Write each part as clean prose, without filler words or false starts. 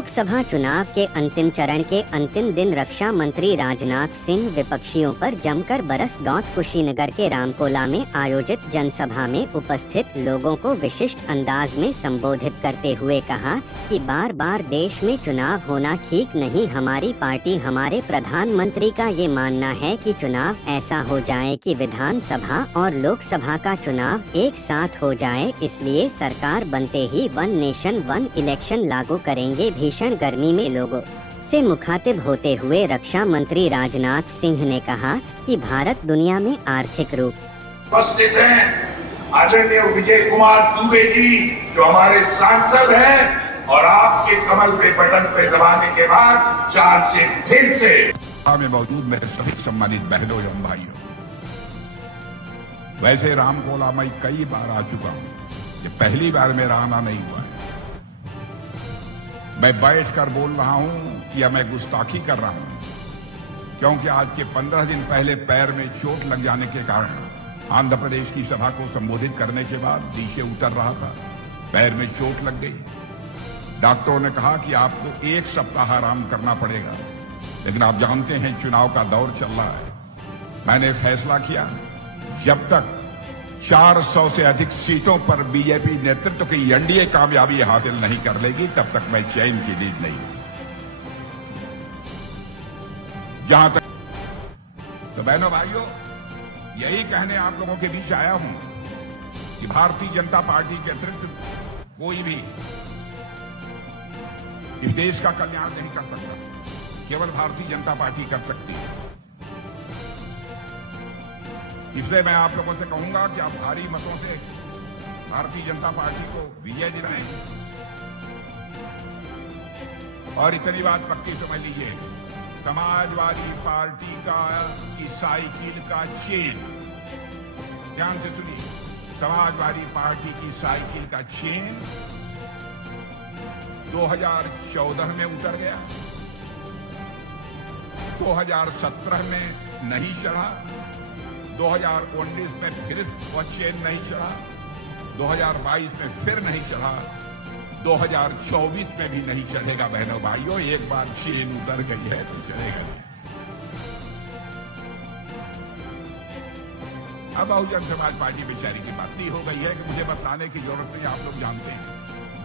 लोकसभा चुनाव के अंतिम चरण के अंतिम दिन रक्षा मंत्री राजनाथ सिंह विपक्षियों पर जमकर बरस। कुशीनगर के रामकोला में आयोजित जनसभा में उपस्थित लोगों को विशिष्ट अंदाज में संबोधित करते हुए कहा कि बार बार देश में चुनाव होना ठीक नहीं। हमारी पार्टी, हमारे प्रधानमंत्री का ये मानना है कि चुनाव ऐसा हो जाए कि विधानसभा और लोकसभा का चुनाव एक साथ हो जाए। इसलिए सरकार बनते ही वन नेशन वन इलेक्शन लागू करेंगे। भीषण गर्मी में लोगों से मुखातिब होते हुए रक्षा मंत्री राजनाथ सिंह ने कहा कि भारत दुनिया में आर्थिक रूप उपस्थित हैं आदरणीय विजय कुमार दुबे जी, जो हमारे सांसद हैं और आपके कमल पे बटन पे दबाने के बाद चार से फिर से में मौजूद मेरे सभी सम्मानित बहनों एवं भाइयों, वैसे रामकोला मैं कई बार आ चुका हूं, ये पहली बार मेरा आना नहीं हुआ है। मैं बैठकर बोल रहा हूं या मैं गुस्ताखी कर रहा हूं, क्योंकि आज के 15 दिन पहले पैर में चोट लग जाने के कारण आंध्र प्रदेश की सभा को संबोधित करने के बाद नीचे उतर रहा था, पैर में चोट लग गई। डॉक्टरों ने कहा कि आपको 1 सप्ताह आराम करना पड़ेगा, लेकिन आप जानते हैं चुनाव का दौर चल रहा है। मैंने फैसला किया जब तक 400 से अधिक सीटों पर बीजेपी नेतृत्व की एनडीए कामयाबी हासिल नहीं कर लेगी, तब तक मैं चैन की नींद नहीं। जहां तक तो बहनों भाइयों, यही कहने आप लोगों के बीच आया हूं कि भारतीय जनता पार्टी के अतिरिक्त कोई भी इस देश का कल्याण नहीं कर सकता, केवल भारतीय जनता पार्टी कर सकती है। इसलिए मैं आप लोगों से कहूंगा कि आप भारी मतों से भारतीय जनता पार्टी को विजय दिलाएं। और इतनी बात पक्की समझ लीजिए, समाजवादी पार्टी की साइकिल का चेन, ध्यान से सुनिए, समाजवादी पार्टी की साइकिल का चेन 2014 में उतर गया, 2017 में नहीं चढ़ा, 2019 में फिर वह चेन नहीं चढ़ा, 2022 में फिर नहीं चढ़ा, 2024 में भी नहीं चढ़ेगा। बहनों भाइयों, एक बार चेन उतर गई है तो चढ़ेगा नहीं। अब बहुजन समाज पार्टी बेचारी की बात हो गई है कि मुझे बताने की जरूरत नहीं, आप लोग जानते हैं।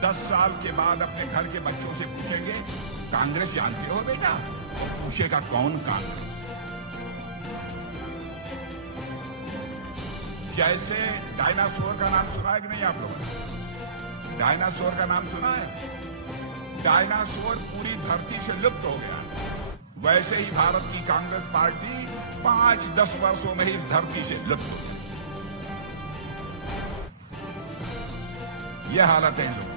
10 साल के बाद अपने घर के बच्चों से पूछेंगे कांग्रेस जानते हो बेटा, तो पूछेगा कौन कांग्रेस। जैसे डायनासोर का नाम सुना है कि नहीं आप लोगों ने? डायनासोर का नाम सुना है? डायनासोर पूरी धरती से लुप्त हो गया, वैसे ही भारत की कांग्रेस पार्टी 5-10 वर्षों में ही इस धरती से लुप्त हो गई। यह हालत है इन लोगों,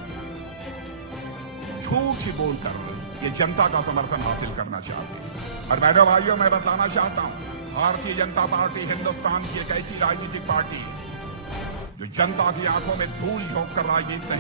झूठ ही बोलकर ये जनता का समर्थन हासिल करना चाहते हैं। और बहनों भाइयों, मैं बताना चाहता हूं, भारतीय जनता पार्टी हिंदुस्तान की एक ऐसी राजनीतिक पार्टी है जो जनता की आंखों में धूल झोंक कर राजनीति नहीं